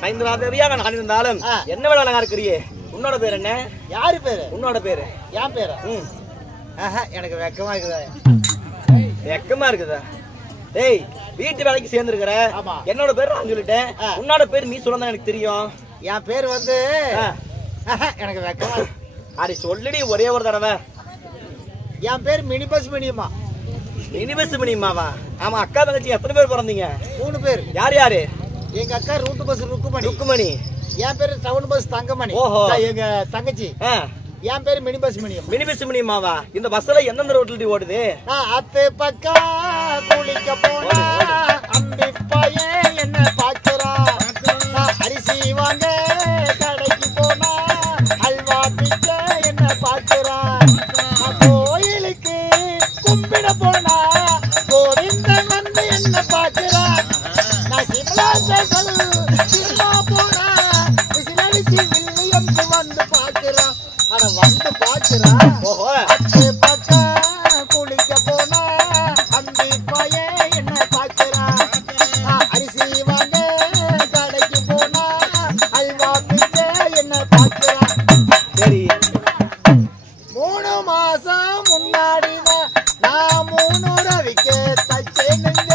சைந்தராதேவியாக நான் இருந்தாலும் என்ன வேலை அழகா இருக்கிறியே? உன்னோட பேர் என்ன? யாரு பேரு? உன்னோட பேரு? என் பேரா? எனக்கு வெக்கமா இருக்குதா? வெக்கமா இருக்குதா? டேய், வீட்டு வேலைக்கு சேர்ந்துருக்கிற. என்னோட பேர் நான் சொல்லிட்டேன். உன்னோட பேர் நீ சொல்லதான் எனக்கு தெரியும். என் பேர் வந்து எனக்கு வெக்கமா. அடி சொல்லிடி ஒரே ஒரு தடவை. என் பேர் mini bus Miniyamma. Mini bus மினியம்மாவா? ஆமா, அக்கா தங்கச்சி எத்தனை பேர் பிறந்தீங்க? 3 பேர். யார் யாரு? எங்க அக்கா ரூட் பஸ் ருக்குமணி. ருக்குமணி. என் பேரு டவுன் பஸ் தங்கமணி. ஓஹோ. எங்க தங்கச்சி. என் பேரு mini bus Miniyam. Mini bus மினியம்மாவா? இந்த பஸ்ல எந்தெந்த ரோட்ல ஓடுது? அத்து பக்கா குளிக்க போனா அம்பி பையன் என்ன பாக்குறா. அரிசி வாங்க கடைக்கு போனா அல்வா பிச்ச என்ன பாக்குறா. கோயிலுக்கு கும்பிட போனா கோவிந்தன் வந்து என்ன பாக்குறா. நான் சிம்லா சினிமா போனா விசிலடிச்சு வில்லியம்ஸ் வந்து பாக்குறா. அட வந்து பாக்குறா. அத்து பக்கா குளிக்க போனா அம்பி பையன் என்ன பாக்குறா. அரிசி வாங்க கடைக்கு போனா அல்வா பிச்ச என்ன பாக்குறா. சரி, 3 மாசம் முன்னாடிதான் நான் 3 ரவிக்க தச்சேனுங்க.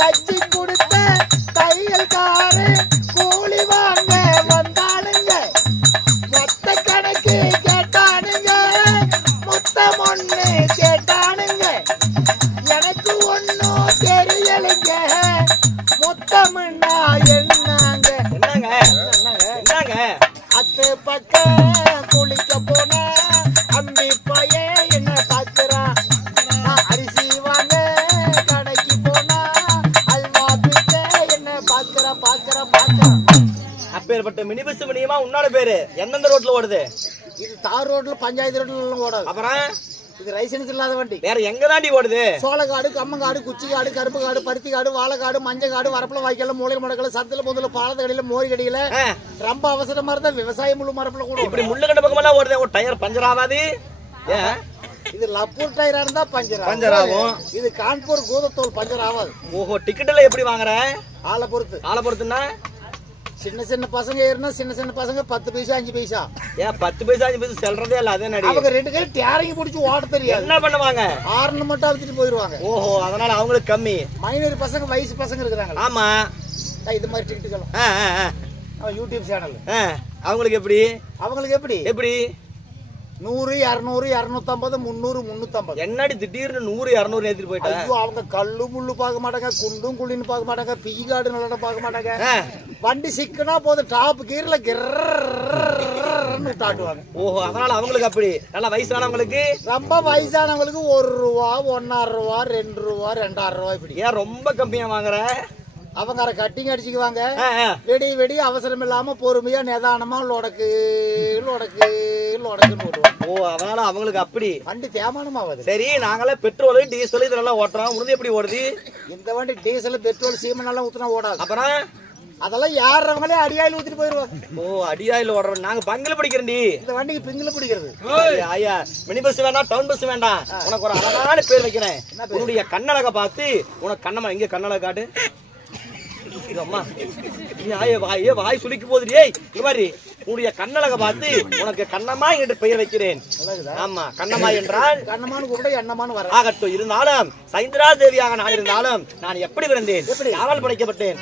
தச்சு கொடுத்த தையல்காரு கூலி வாங்க வந்தானுங்க. மொத்த கணக்கு கேட்டானுங்க, மொத்தம் ஒண்ணு கேட்டானுங்க. எனக்கு ஒன்னும் தெரியலைங்க, மொத்தம்னா என்னங்க. என்னங்க என்னங்க? அத்து பக்கம் குளிக்க போனா அம்பி பையன் என்ன பாக்குறா. அரிசி வாங்க கடைக்கு போனா அல்வா பிச்ச என்ன பாக்குறா பாக்குறா பாக்குறா. அப்பேற்பட்ட மினி பஸ் மினியமா உன்னோட பேரு எந்தெந்த ரோட்ல ஓடுது? இது தார் ரோட்ல பஞ்சாயத்து ரோட்ல ஓடாது. அப்புறம் இது லைசன்ஸ் இல்லாத வண்டி. வேற எங்க தாண்டி ஓடுது? சோளக்காடு, கம்மங்காடு, குச்சிக்காடு, கருப்பு காடு, பருத்தி காடு, வாழைக்காடு, மஞ்சள் காடு, வரப்புல வாய்க்கால, மூளைக்கு முடக்கல, சத்துல முதல்ல, பாலத்து கடையில, மோரி கடையில. ரொம்ப அவசரமா இருந்தா விவசாய முழு மரப்புல கூட இப்படி முள்ளு கண்ட பக்கமெல்லாம் ஓடுது. ஒரு டயர் பஞ்சர் ஆகாது? இது லப்பூர் டயரா இருந்தா பஞ்சர் ஆகும். இது கான்பூர் கூதத்தோல் பஞ்சர் ஆகாது. ஓஹோ. டிக்கெட் எல்லாம் எப்படி வாங்குற? ஆளை பொறுத்து. ஆளை பொறுத்துன்னா சின்ன சின்ன பசங்க ஏறினா சின்ன சின்ன பசங்க 10 பைசா 5 பைசா. ஏன் 10 பைசா 5 பைசா செல்றதே இல்ல? அதே நடி அவங்க 2 கை டேரிங் பிடிச்சி ஓட தெரியாது. என்ன பண்ணுவாங்க? ஆர்ன் மட்டும் அழுத்திட்டு போயிருவாங்க. ஓஹோ, அதனால அவங்களுக்கு கம்மி. மைனர் பசங்க வயசு பசங்க இருக்கிறாங்க. ஆமா, இது மாதிரி டிக்கெட்டுகளும் யூடியூப் சேனல். அவங்களுக்கு எப்படி? அவங்களுக்கு எப்படி எப்படி 100 200 250 300 350. என்னடி திடீர்னு 100 200 ஏத்திட்டு போயிட்டா? ஐயோ, அவங்க கல்லு முள்ளு பார்க்க மாட்டாங்க, குண்டும் குள்ளின்னு பார்க்க மாட்டாங்க, பீகாடு நல்ல பார்க்க மாட்டாங்க. வண்டி சிக்கனா போது டாப் கீர்ல கிர்ன்னு தாட்டுவாங்க. ஓஹோ, அதனால அவங்களுக்கு அப்படி. நல்லா வயசானவங்களுக்கு? ரொம்ப வயசானவங்களுக்கு 1 ரூபா 1.5 ரூபா 2 ரூபா 2.5 ரூபா இப்படி. ஏன் ரொம்ப கம்மியா வாங்குற? அவங்க கட்டிங் அடிச்சுக்குவாங்க. வெடி வெடி அவசரம் இல்லாம பொறுமையா நிதானமா லொடக்கு லொடக்கு லொடக்குன்னு ஓடுவாங்க. ஓ, அதனால அவங்களுக்கு அப்படி. வண்டி தேமானமாவது. சரி, நாங்களே பெட்ரோல் டீசல் இதெல்லாம் ஓட்டுறோம். உனது எப்படி ஓடுது? இந்த வண்டி டீசல் பெட்ரோல் சீமெண்ட் எல்லாம் ஊத்துனா ஓடாது. அப்புறம் அதெல்லாம் யாரவங்களே அடியாயில் ஊத்திட்டு போயிருவாங்க. ஓ, அடியாயில் ஓடுறோம். நாங்க பங்கில பிடிக்கிறேன்டி. இந்த வண்டிக்கு பிங்கில பிடிக்கிறது. ஐயா, மினி பஸ் வேண்டாம், டவுன் பஸ் வேண்டாம். உனக்கு ஒரு அழகான பேர் வைக்கிறேன். உன்னுடைய கண்ணழக பார்த்து உனக்கு கண்ணமா இங்க கண்ணழக காட்டு. வாய் சுளிக்கு போகுது. இது மாதிரி உன்னுடைய கண்ணழக பார்த்து உனக்கு கண்ணம்மா என்று பெயர் வைக்கிறேன். ஆமா, கண்ணம்மா என்றால் கண்ணம்மான்னு கூட எண்ணமான்னு வர ஆகட்டும். இருந்தாலும் சைந்தரா தேவியாக நான் இருந்தாலும் நான் எப்படி பிறந்தேன், யாரால் படைக்கப்பட்டேன்?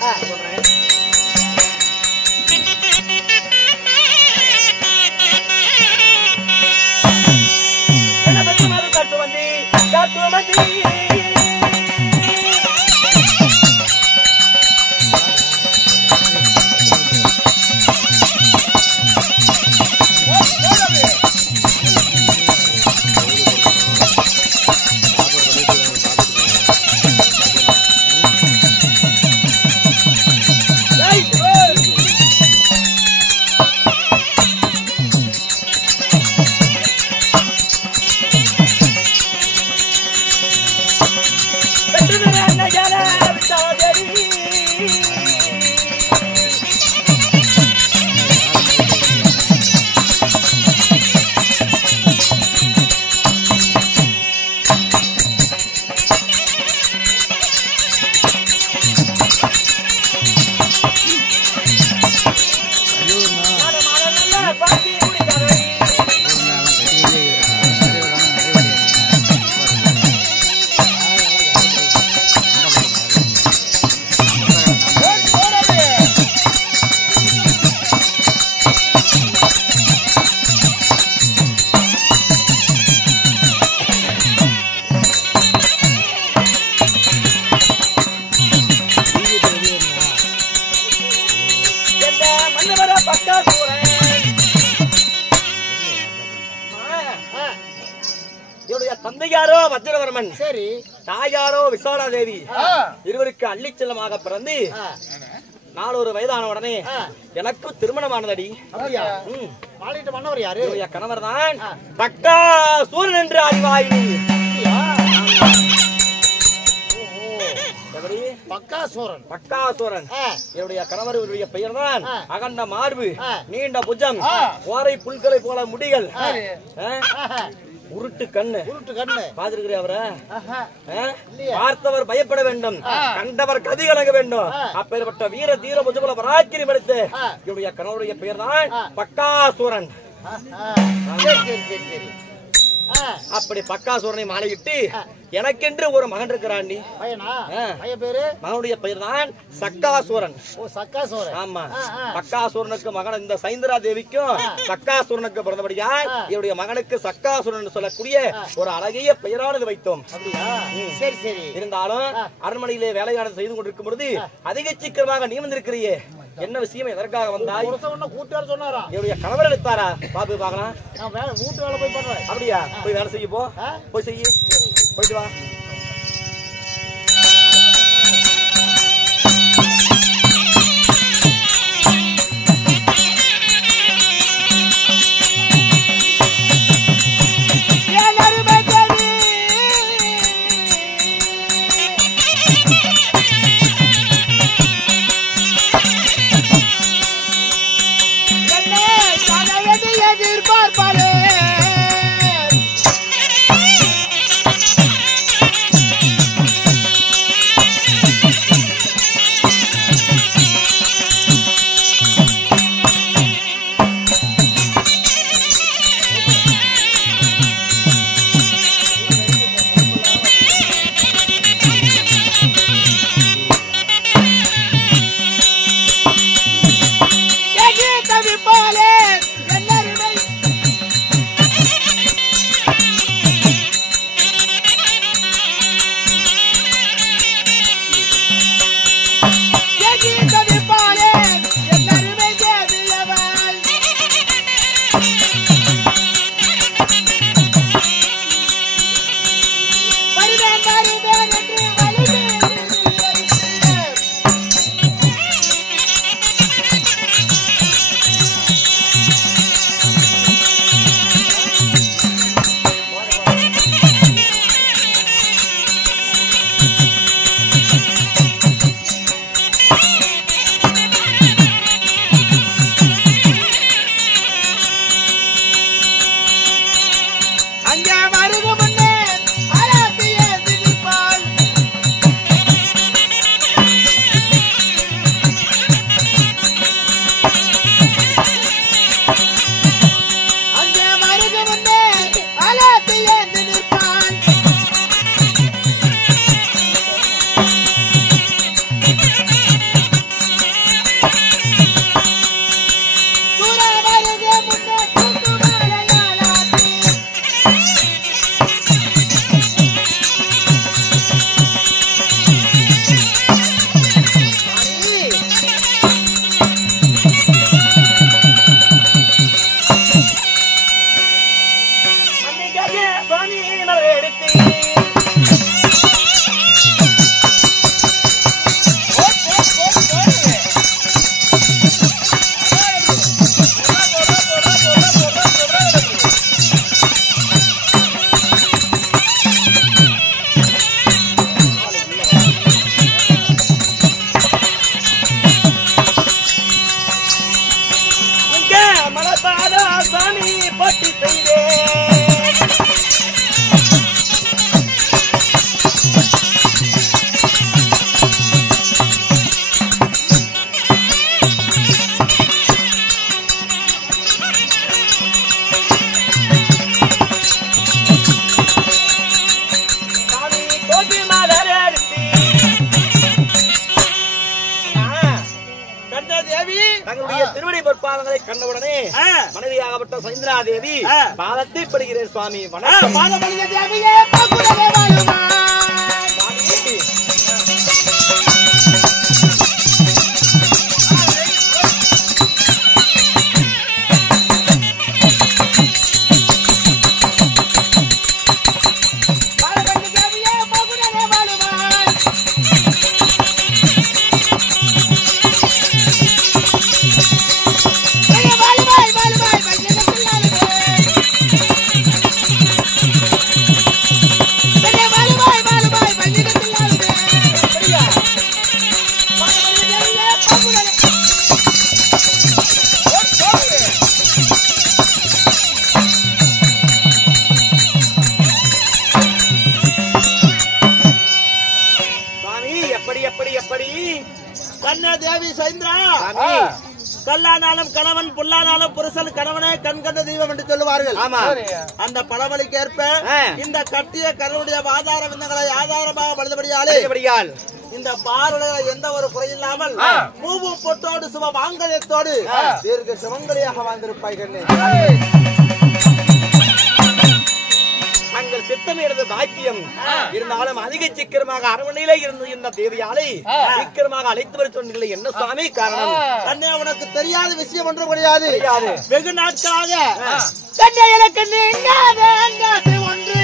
தந்தையாரோ வஜ்ரவர்மன், சரி, தாயாரோ விசாலா தேவி. இருவருக்கு அள்ளி செல்லமாக பிறந்து 4 வயதான உடனே எனக்கு திருமணமானதடி. மாளிகை மன்னவர் யாரு? கணவர் தான் பக்காசூரன் என்று அறிவாய். பக்காசூரன். பக்காசூரன் என்னுடைய கணவர். பெயர் தான் அகண்ட மார்பு, நீண்ட புஜம், கோரை புல்களை போல முடிகள், உருட்டு கண்ணு. பாத்துருக்கிற அவரை பார்த்தவர் பயப்பட வேண்டும், கண்டவர் கதி கலங்க வேண்டும். அப்பேற்பட்ட வீர தீர புஜபல பராக்கிரி படுத்து என்னுடைய கணவருடைய பெயர் தான் பக்காசூரன். அப்படி பக்காசூரனை மாலையிட்டு எனக்கென்று ஒரு மகன் இருக்கிறாண்டி. மகனுடைய பெயர் தான் சக்காசூரன். ஆமா, பக்காசூரனுக்கு மகன் இந்த சைந்தரா தேவிக்கும் சக்காசூரனுக்கு பிறந்தபடியால் என்னுடைய மகனுக்கு சக்காசூரன் சொல்லக்கூடிய ஒரு அழகிய பெயரானது வைத்தோம். இருந்தாலும் அரண்மனையிலே வேலையானது செய்து கொண்டிருக்கும் பொழுது அதிக சீக்கிரமாக நீ வந்திருக்கிறியே, என்ன விஷயம், எதற்காக வந்தாய்? சொன்னாரா? என்னுடைய கணவர் எடுத்தாரா? பாப்பு பாக்கலாம். வீட்டு வேலை போய் பண்றேன். அப்படியா? போய் வேலை செய்ய போ, போய் செய்ய, போயிட்டு வா. கண்டவுடனே மனைவியாகப்பட்ட சைந்திரா தேவி பாதத்தை படுகிறேன் சுவாமி. கண்ணா தேவி சைந்திரா கல்லானாலும் கணவன் புல்லானாலும் புருஷன் கணவனே கண் கண்ட தெய்வம் என்று சொல்லுவார்கள். அந்த பழமொழிக்கு ஏற்ப இந்த கட்டிய கருவுடைய ஆதார விந்தங்களை ஆதாரமாக படுத்தபடியாலே இந்த பார்வையில எந்த ஒரு குறையில்லாமல் பூவு பொட்டோடு சுப மாங்கல்யத்தோடு தீர்க்க சுமங்கலியாக வாழ்ந்திருப்பாய் கண்ணே. தங்கள் சித்தமேறது பாக்கியம் இருந்தாலும் அதிக சீக்கிரமாக அரண்மனையிலே இருந்து இந்த தேவியாலை சீக்கிரமாக அழைத்து வர சொன்னீங்களே, என்ன சுவாமி காரணம்? கண்ணே உனக்கு தெரியாத விஷயம் ஒன்றும் கிடையாது. வெகு நாட்களாக கண்ணே எனக்கு நீங்காத அங்காசை ஒன்று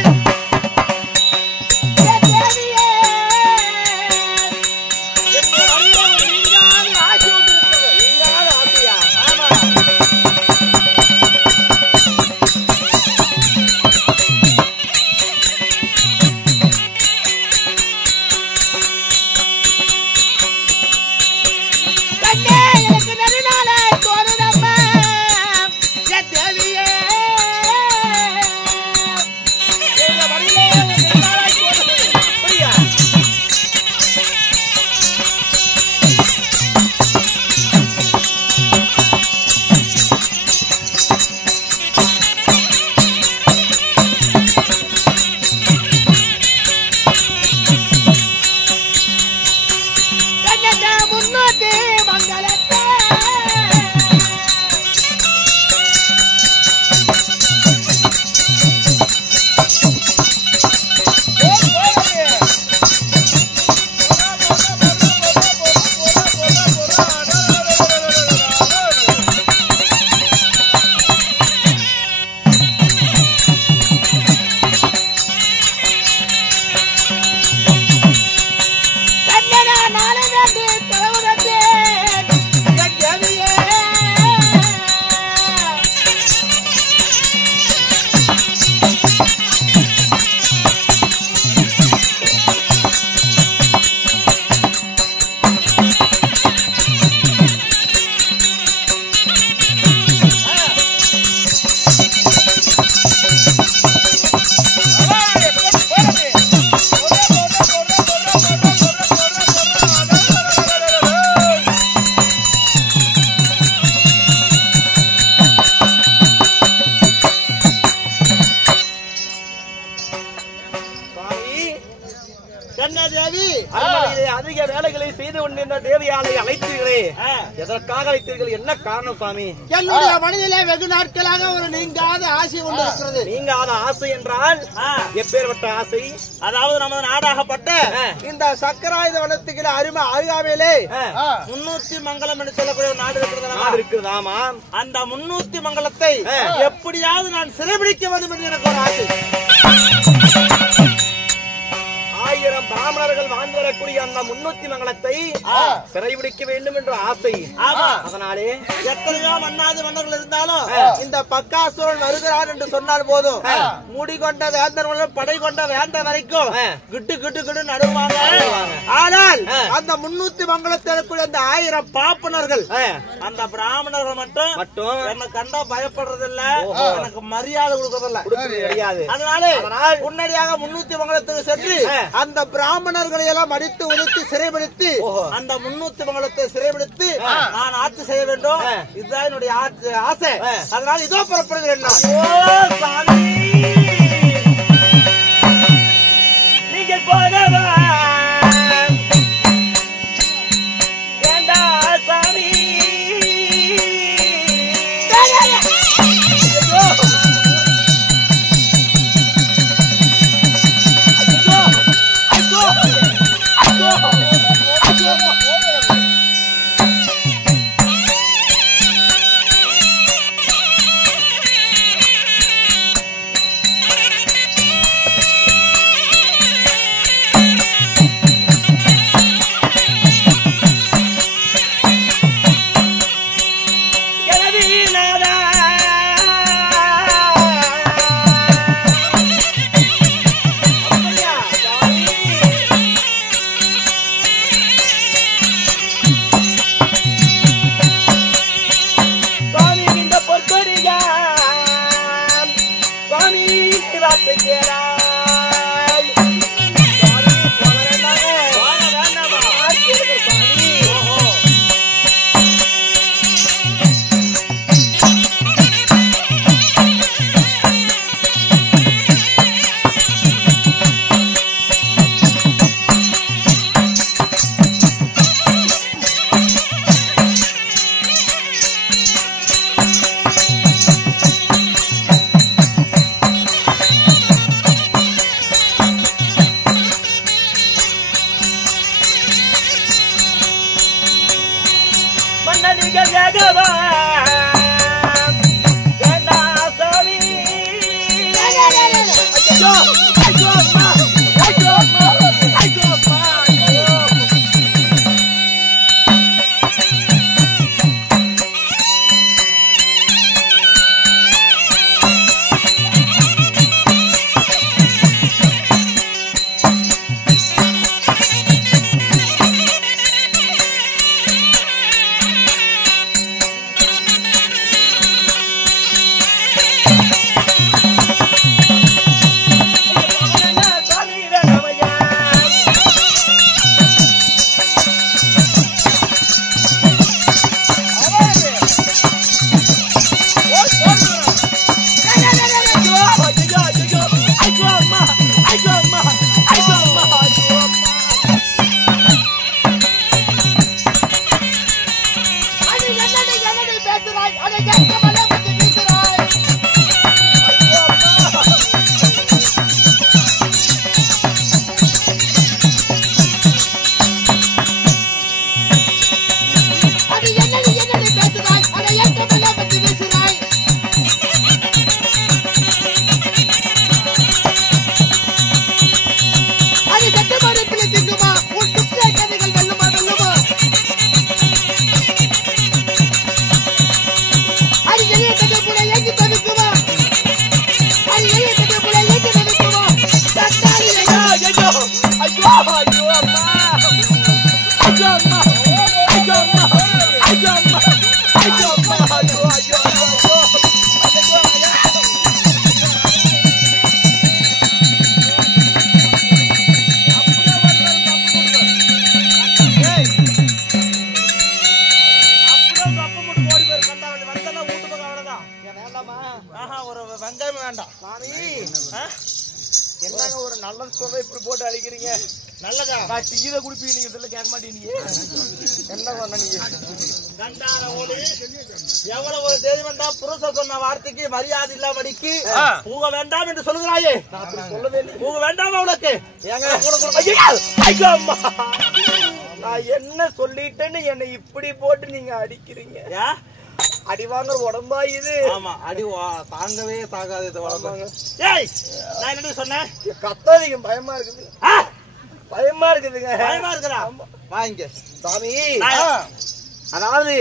அதிக வேலைகளை செய்து கொண்டிருந்த தேவியாலை அழைத்தீர்களே, எதற்காக அழைத்தீர்கள்? என்ன காரணம் சுவாமி? என்னுடைய மனதிலே வெகு நாட்களாக ஒரு நீங்காத ஆசை கொண்டு இருக்கிறது. நீங்காத ஆசை என்றால் எப்பேற்பட்ட ஆசை? அதாவது நமது நாடாகப்பட்ட இந்த சக்கராயுத வனத்துக்கு அருகாமையிலே 300 மங்கலம் என்று சொல்லக்கூடிய ஒரு நாடு இருக்கிறதாமா. அந்த 300 மங்கலத்தை எப்படியாவது நான் சிறைபிடிக்க வேண்டும் என்று எனக்கு ஒரு ஆசை. 1000 பிராமணர்கள் வாழ்ந்து வரக்கூடிய அந்த 300 மங்கலத்தை சிறைபிடிக்க வேண்டும் என்ற ஆசை. அதனாலே எத்தனையோ மன்னாதி மன்னர்கள் இருந்தாலும் இந்த பக்காசுரன் வருகிறார் என்று சொன்னால் போதும் முடிகொண்ட வேந்தர் முதல் படை கொண்ட வேந்தர் வரைக்கும் கிட்டு கிட்டு கிட்டு நடுவாங்க. ஆனால் அந்த 300 மங்கலத்தில் இருக்கக்கூடிய அந்த 1000 பாப்பனர்கள் அந்த பிராமணர்கள் மட்டும் என்ன கண்டா பயப்படுறதில்ல, எனக்கு மரியாதை கொடுக்கறதில்ல. அதனால முன்னாடியாக 300 மங்கலத்துக்கு சென்று அந்த பிராமணர்களை எல்லாம் அடித்து ஒழித்து சிறைபிடித்து அந்த 300 மங்கலத்தை சிறைபிடித்து நான் ஆட்சி செய்ய வேண்டும். இதுதான் என்னுடைய ஆசை. அதனால இதோ புறப்படுகிறேன். நீங்கள் போனவா வேண்டா சாமி. என்னங்க ஒரு நல்லது சொல்ற இப்படி போட்டு அடிக்கிறீங்க? நல்லதா நான் டீயை குடிப்பீங்க, நீங்க சொல்ல கேட்க மாட்டீங்க. என்ன பண்ண நீங்க? கண்டான ஓடி எவ்வளவு ஒரு தெய்வம்டா புருஷன் சொன்ன வார்த்தைக்கு மரியாதை இல்லாமடிக்கு பூக வேண்டாம் என்று சொல்லுகிறாயே. நான் அப்படி சொல்லவே இல்லை. பூக வேண்டாம் அவளுக்கு. நான் என்ன சொல்லிட்டேன்னு என்னை இப்படி போட்டு நீங்க அடிக்கிறீங்க. அடி வாங்குற உடம்பா இது? ஆமா, அடி தாங்கவே தாங்காது உடம்பாங்க. ஏய், நான் என்ன சொன்னேன்? கத்தாதீங்க, பயமா இருக்குது. பயமா இருக்குதுங்க. பயமா இருக்குதா? வாங்க சாமி. அதாவது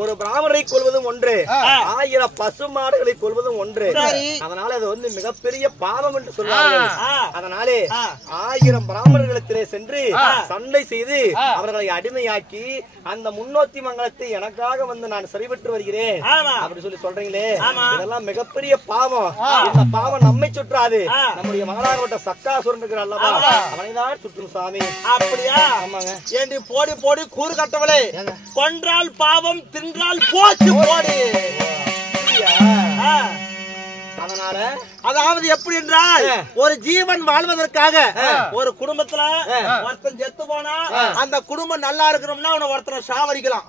ஒரு பிராமணரை கொள்வதும் ஒன்று, 1000 பசு மாடுகளை கொள்வதும் ஒன்று. அதனால அது வந்து மிகப்பெரிய பாவம் என்று சொல்வார்கள். அதனாலே 1000 பிராமணர்களிடத்திலே சென்று சண்டை செய்து அவர்களை அடிமையாக்கி அந்த முன்னோத்தி மங்கலத்தை எனக்காக வந்து நான் சரிபெற்று வருகிறேன் அப்படி சொல்லி சொல்றீங்களே, இதெல்லாம் மிகப்பெரிய பாவம். இந்த பாவம் நம்மை சுற்றாது, நம்முடைய மகளாகப்பட்ட சக்காசுரன் இருக்கிற அல்லவா, அவனைதான் சுற்றும் சாமி. அப்படியா? ஆமாங்க. ஏண்டி போடி போடி கூறு கட்டவளே, கொன்றால் பாவம், தின்றால் போச்சு போடு. அதனால அதாவது எப்படி என்றால், ஒரு ஜீவன் வாழ்வதற்காக ஒரு குடும்பத்துல ஒருத்தன் செத்து போனா அந்த குடும்பம் நல்லா இருக்கணும்னா அவனை ஒருத்தனை சாவடிக்கலாம்.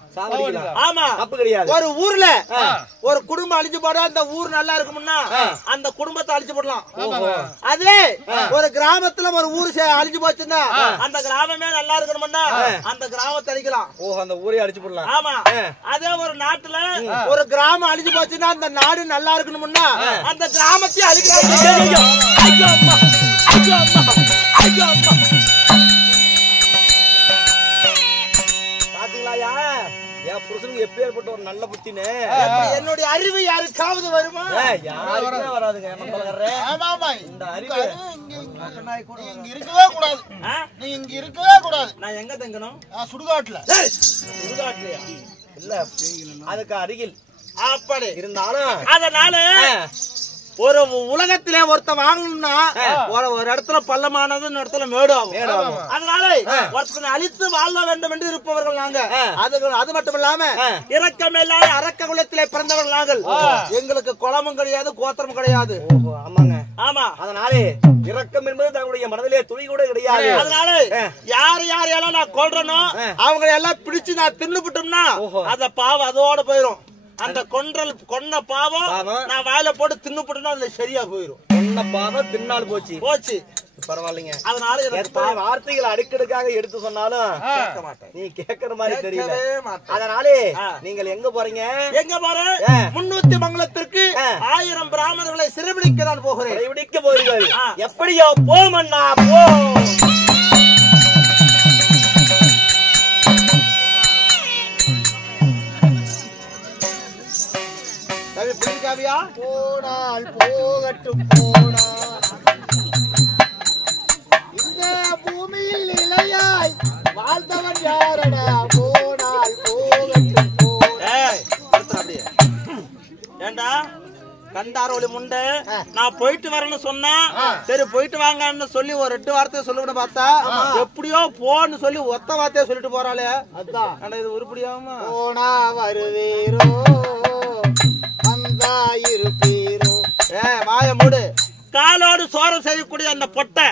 ஆமா, தப்பு கிடையாது. ஒரு ஊர்ல ஒரு குடும்பம் அழிஞ்சு போனா அந்த ஊர் நல்லா இருக்கும்னா அந்த குடும்பத்தை அழிச்சு போடலாம். அதே ஒரு கிராமத்துல ஒரு ஊர் அழிஞ்சு போச்சுன்னா அந்த கிராமமே நல்லா இருக்கணும்னா அந்த கிராமத்தை அழிக்கலாம். அந்த ஊரே அழிச்சு போடலாம். ஆமா. அதே ஒரு நாட்டுல ஒரு கிராமம் அழிஞ்சு போச்சுன்னா அந்த நாடு நல்லா இருக்கணும்னா அந்த கிராமத்தை அழிக்கலாம். பாத்தீங்களா என் புருஷனுக்கு எப்பேற்பட்ட ஒரு நல்ல புத்தின்னு. என்னுடைய அறிவு யாருக்காவது வருமா? யாருக்குமே வராதுங்க. இந்த அறிவு இங்க இருக்கவே கூடாது. நீங்க இங்க இருக்கவே கூடாது. நான் எங்க தங்கணும்? சுடுகாட்டுல. சுடுகாட்டுலயா? இல்ல, அதுக்கு அருகில் அப்படி இருந்தாலும். அதனால ஒரு உலகத்திலே ஒருத்த வாங்கணும்னா ஒரு இடத்துல பள்ளமானது இடத்துல மேடு ஆகும். அதனால ஒருத்தனை அழித்து வாழ வேண்டும் என்று இருப்பவர்கள் நாங்க. அது மட்டும் இல்லாம இரக்கமில்லாத அரக்க குலத்திலே பிறந்தவர்கள் நாங்கள். எங்களுக்கு குலமும் கிடையாது, கோத்திரம் கிடையாது. ஆமாங்க. ஆமா. அதனாலே இரக்கம் என்பது தங்களுடைய மனதிலே துளி கூட கிடையாது. அதனால யார் யாரெல்லாம் நான் கொல்றனோ அவங்க எல்லாம் பிடிச்சு நான் தின்னுபிட்டோம்னா அந்த பாவம் அதோட போயிரும். அந்த கொன்ன பாவம் நான் வாயில போட்டு தின்னு போட்டுனா அதுல சரியா போயிரும். கொன்ன பாவம் தின்னால் போச்சு. பரவாயில்லைங்க. அதனால எத்தனை வார்த்தைகள் அடுக்கடுக்காக எடுத்து சொன்னாலும் கேட்க மாட்டேன். நீ கேட்கற மாதிரி தெரியல. மாட்டேன். அதனாலே நீங்கள் எங்க போறீங்க? எங்க போறேன்? 300 மங்கலத்திற்கு 1000 பிராமணர்களை சிறைபிடிக்க நான் போகிறேன். சிறைபிடிக்க போறீர்கள்? எப்படியோ போமண்ணா போ. புரிஞ்சுக்காவியா? போனால் போகட்டும் போனா இந்த பூமியில் நிலையாய் வாழ்ந்தவன் யாரடா? போனால் போகட்டும் போனா. அப்படியே ஏண்டா கண்டாரோலி முண்டை நான் போயிட்டு வரேன்னு சொன்னா சரி போயிட்டு வாங்கன்னு சொல்லி ஒரு 2 வார்த்தையை சொல்லிவிட பார்த்தா எப்படியோ போன்னு சொல்லி ஒத்த வார்த்தையை சொல்லிட்டு போறாளே. அதான் இது உருப்படியாமா? போனா வருவீரோ வந்தா இருப்பீரோ. வாய மூடு. காலோடு சோரம் செய்யக்கூடிய அந்த பொட்டை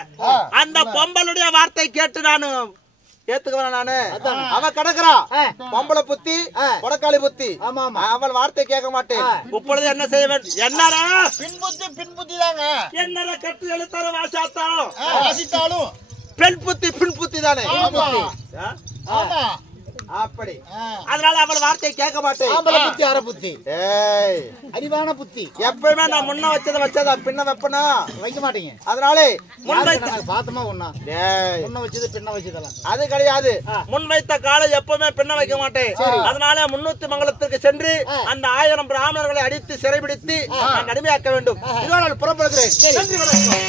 அந்த பொம்பளுடைய வார்த்தை கேட்டு நானு ஏத்துக்குவேன். நானு அவ கிடக்குறா பொம்பளை புத்தி கொடக்காளி புத்தி. அவள் வார்த்தை கேட்க மாட்டேன். இப்பொழுது என்ன செய்ய வேண்டும்? என்னடா பின்புத்தி தாங்க. என்னடா கட்டு எழுத்தாலும் வாசித்தாலும் பெண் புத்தி பின் புத்தி தானே. அப்படி அதனால அவள் வார்த்தையை கேட்க மாட்டேன். புத்தி அரை புத்தி அறிவான புத்தி. எப்பயுமே நான் முன்ன வச்சதா பின்ன வைப்பனா வைக்க மாட்டீங்க. அதனால பாத்தமா ஒன்னா முன்ன வச்சது பின்ன வச்சதெல்லாம் அது கிடையாது. முன் வைத்த காலை எப்பவுமே பின்ன வைக்க மாட்டேன். அதனால 300 மங்கலத்திற்கு சென்று அந்த 1000 பிராமணர்களை அடித்து சிறைபிடித்து நான் அடிமையாக்க வேண்டும். இதோ நான் புறப்படுகிறேன். நன்றி வணக்கம்.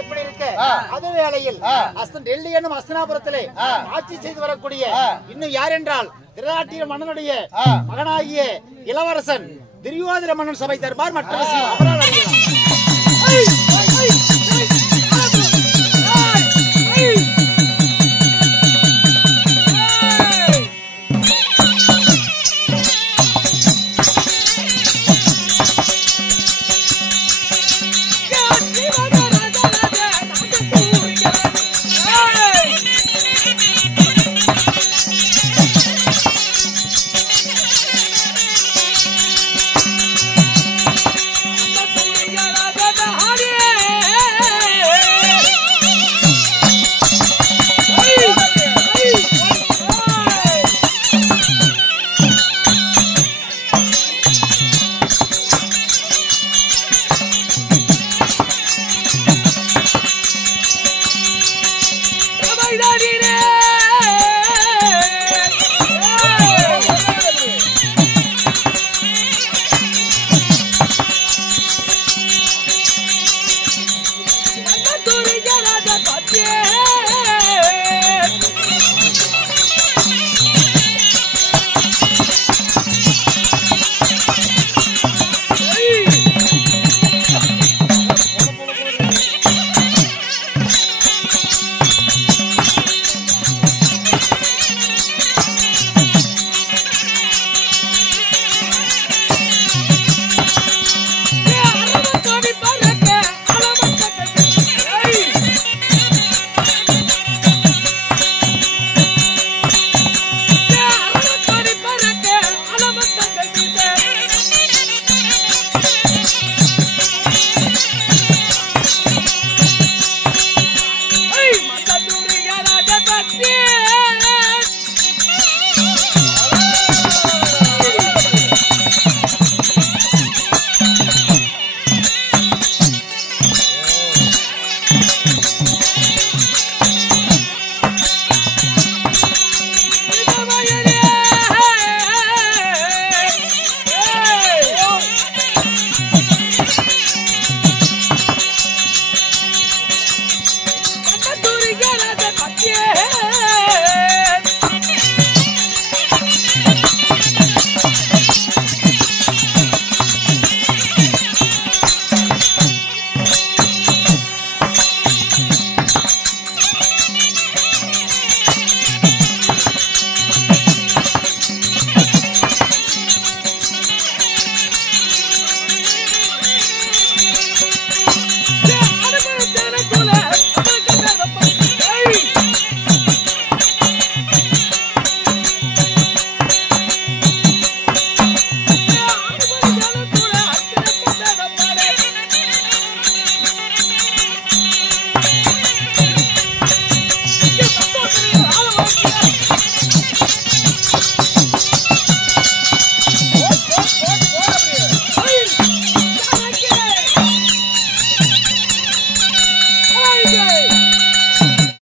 எப்படி இருக்கு? அதே வேளையில் டெல்லி என்னும் அஸ்தினாபுரத்திலே ஆட்சி செய்து வரக்கூடிய இன்னும் யார் என்றால் திருநாட்டிய மன்னனுடைய மகனாகிய இளவரசன் துரியோதன மன்னன் சபை தருமார் மற்ற விஷயம் அவரால் அறியலாம்.